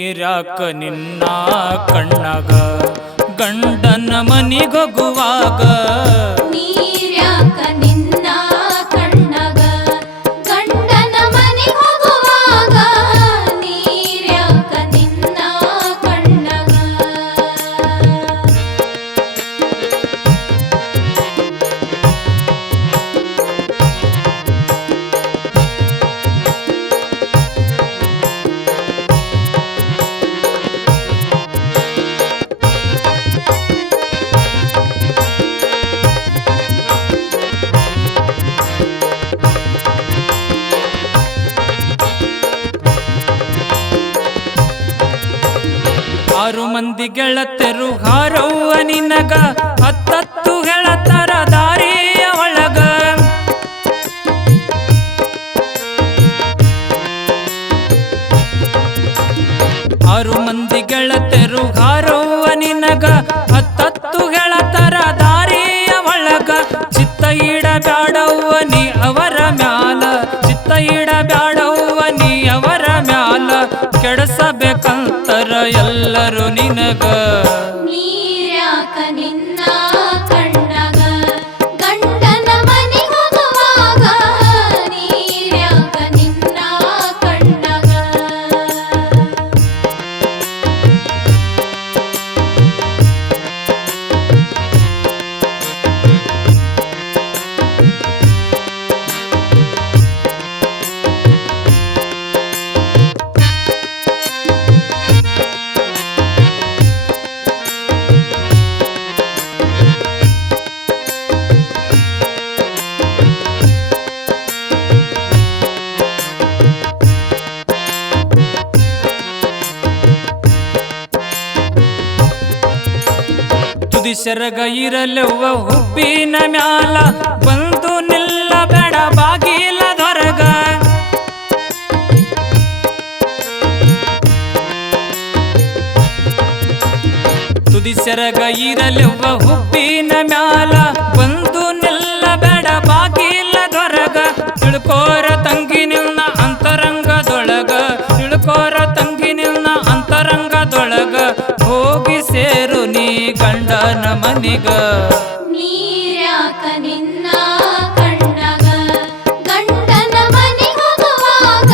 ನೀರ್ಯಾಕ ನಿನ್ನ ಕಣ್ಣಾಗ ಗಂಡನ ಮನಿಗೋಗುವಾಗ ನೀರ್ಯಾಕ ನಿನ್ನ ಕಣ್ಣಾಗ ಗಂಡನ ಮನಿಗೋಗುವಾಗ ನೀರ್ಯಾಕ ನಿನ್ನ ಕಣ್ಣಾಗ ಆರು ಮಂದಿ ಗೆಳತೆರು ಹಾರವ್ವ ನಿನಗ ಹತ್ತತ್ತು ಗೆಳತರ ದಾರಿಯ ಒಳಗ ಆರು ಮಂದಿ ಗೆಳತೆರು ಹಾರವ್ವ ನಿನಗ ಹತ್ತತ್ತು ಗೆಳತರ ದಾರಿಯ ಒಳಗ ಚಿತ್ತ ಇಡಬ್ಯಾಡವ್ವ ನೀ ಅವರ ಮ್ಯಾಲ ಚಿತ್ತ ಇಡಬ್ಯಾಡವ್ವ ನೀ ಅವರ ಮ್ಯಾಲ ಕೆಡಸಬೇಕಂತರ ಎಲ್ಲರೂ ನಿನಗ ನೀರ್ಯಾಕ ನಿನ್ನ ಕಣ್ಣಾಗ ಗಂಡನ ಮನಿಗೋಗುವಾಗ ನೀರ್ಯಾಕ ನಿನ್ನ ಕಣ್ಣಾಗ ತುದಿ ಸೆರಗ ಇರಲೆವ್ವ ಹುಬ್ಬಿನ ಮ್ಯಾಲ ಬಂದು ನಿಲ್ಲಬೇಡ ಬಾಗಿಲದೊರಗ ತುದಿ ಸೆರಗ ಇರಲೆವ್ವ ಹುಬ್ಬಿನ ಮ್ಯಾಲ ಬಂದು ನಿಲ್ಲಬೇಡ ಬಾಗಿಲದೊರಗ ತಿಳ್ಕೋರ ತಂಗಿ ನಿನ್ನ ಅಂತರಂಗದೊಳಗ ತಿಳ್ಕೋರ ತಂಗಿ ನಿನ್ನ ಅಂತರಂಗದೊಳಗ ಹೋಗಿ ಸೇರು ನೀ ಗಂಡನ ಮನಿಗ ನೀರ್ಯಾಕ ನಿನ್ನ ಕಣ್ಣಾಗ ಗಂಡನ ಮನಿಗೋಗುವಾಗ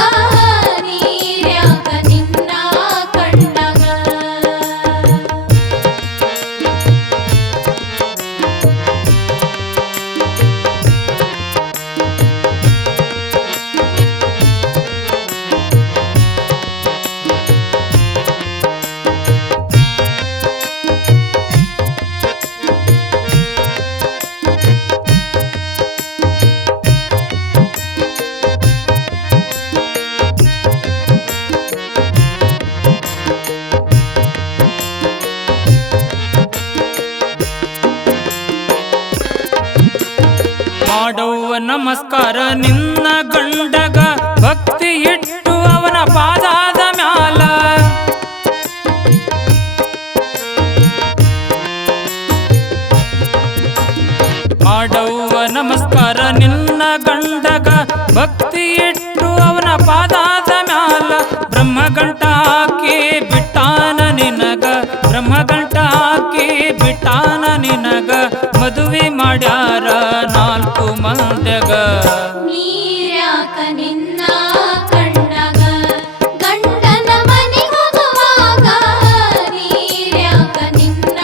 ನೀರ್ಯಾಕ ನಿನ್ನ ಕಣ್ಣಾಗ ಮಾಡವ್ವ ನಮಸ್ಕಾರ ನಿನ್ನ ಗಂಡಗ ಭಕ್ತಿ ಇಟ್ಟು ಅವನ ಪಾದಾದ ಮ್ಯಾಲ ಮಾಡವ್ವ ನಮಸ್ಕಾರ ನಿನ್ನ ಗಂಡಗ ಭಕ್ತಿ ಇಟ್ಟು ಅವನ ಪಾದಾದ ಮ್ಯಾಲ ಬ್ರಹ್ಮಗಂಟ ಹಾಕಿ ಬಿಟ್ಟಾನ ನಿನಗ ಬ್ರಹ್ಮಗಂಟ ಹಾಕಿ ಬಿಟ್ಟಾನ ನಿನಗ ಮದುವೆ ಮಾಡ್ಯಾರ ನಾಲ್ಕು ಮಂದ್ಯಗ ನೀರ್ಯಾಕ ನಿನ್ನ ಕಣ್ಣಾಗ ಗಂಡನ ಮನಿಗೋಗುವಾಗ ನೀರ್ಯಾಕ ನಿನ್ನ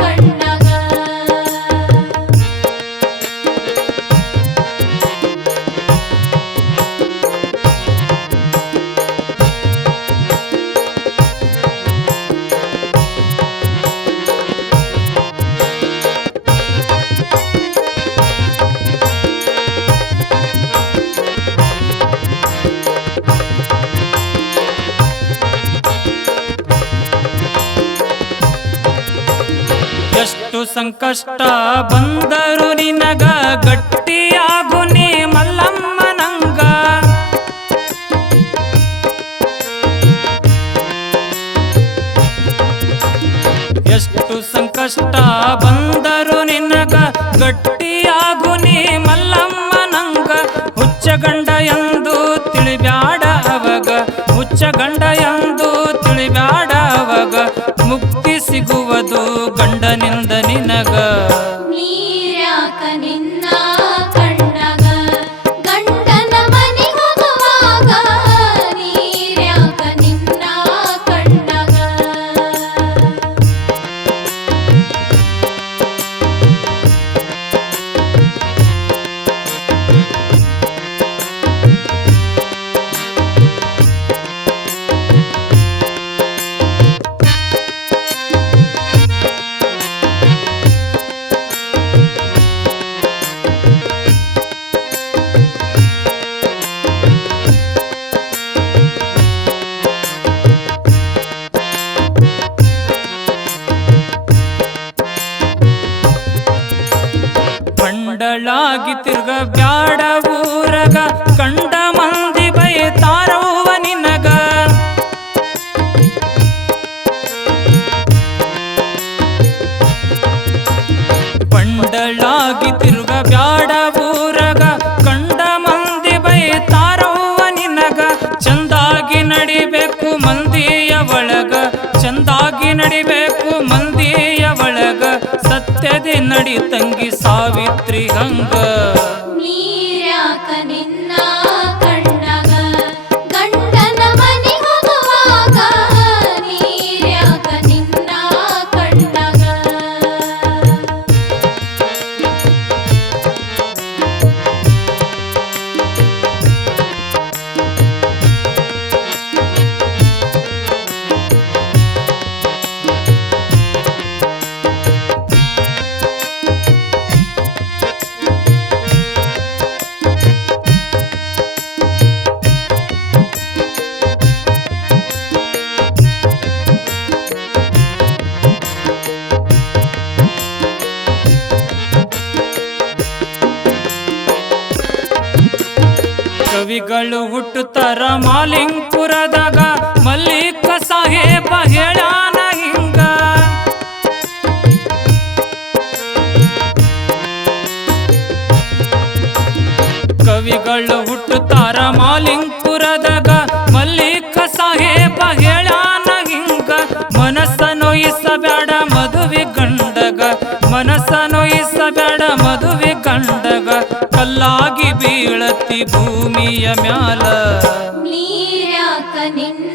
ಕಣ್ಣಾಗ ಎಷ್ಟು ಸಂಕಷ್ಟ ಬಂದರು ನಿನಗ ಗಟ್ಟಿಯಾಗು ನೀ ಮಲ್ಲಮ್ಮನಂಗ ಎಷ್ಟು ಸಂಕಷ್ಟ ಬಂದರು ನಿನಗ ಗಟ್ಟಿಯಾಗು ನೀ ಮಲ್ಲಮ್ಮನಂಗ ಹುಚ್ಚಗಂಡ ಎಂದು ತಿಳಿಬ್ಯಾಡ ಅವಗ ಹುಚ್ಚಗಂಡ ಎಂದು ತಿಳಿಬ್ಯಾಡ ನಿನಗ ನೀರ್ಯಾಕ ನಿನ್ನ ಕಣ್ಣಗ ಗಂಡನ ಮನೆ ಹೋಗುವಾಗ ನೀರ್ಯಾಕ ನಿನ್ನ ಕಣ್ಣಗ ಬಂಡಳಾಗಿ ತಿರ್ಗ ಬ್ಯಾಡ ಊರಗ ಕಂಡ ಮಂದಿ ಬೈತಾರವ್ವ ನಿನಗ ಬಂಡಳಾಗಿ ತಿರ್ಗ ಬ್ಯಾಡ ಊರಗ ಕಂಡ ಮಂದಿ ಬೈತಾರವ್ವ ನಿನಗ ಚಂದಾಗಿ ನಡಿಬೇಕು ಮಂದಿಯ ಒಳಗ ಚಂದಾಗಿ ನಡಿಬೇಕು ಮಂದಿಯ ಒಳಗ ಸತ್ಯದಿ ನಡಿ ತಂಗಿ ಸಾವಿತ್ರಿ ಹಂಗ ನೀರ್ಯಾಕ ನಿನ್ನ ಕಣ್ಣಗ ಗಂಡನ ಮನೆ ಹೋಗುವಾಗ ನೀರ್ಯಾಕ ನಿನ್ನ ಕಣ್ಣಗ ಕವಿಗಳು ಹುಟ್ಟುತ್ತಾರ ಮಾಲಿಂಗ್ಪುರದಾಗ ಮಲ್ಲಿಕ ಸಾಹೇಬ ಹೇಳಾನ ಹಿಂಗ ಕವಿಗಳು ಹುಟ್ಟುತ್ತಾರ ಮಾಲಿಂಗ್ಪುರದಾಗ ಮಲ್ಲಿಕ ಸಾಹೇಬ ಹೇಳಾನ ಹಿಂಗ ಮನಸ್ಸ ನೋಯಿಸಬೇಡ ಮದುವೆ ಗಂಡಗ ಮನಸ್ಸ ನೋಯಿಸಬೇಡ ಮದುವೆ ಗಂಡಗ ಕಲ್ಲಾಗಿ ಬೀಳತಿ ಭೂಮಿಯ ಮ್ಯಾಲ ನೀರ್ಯಾಕ ನಿನ್ನ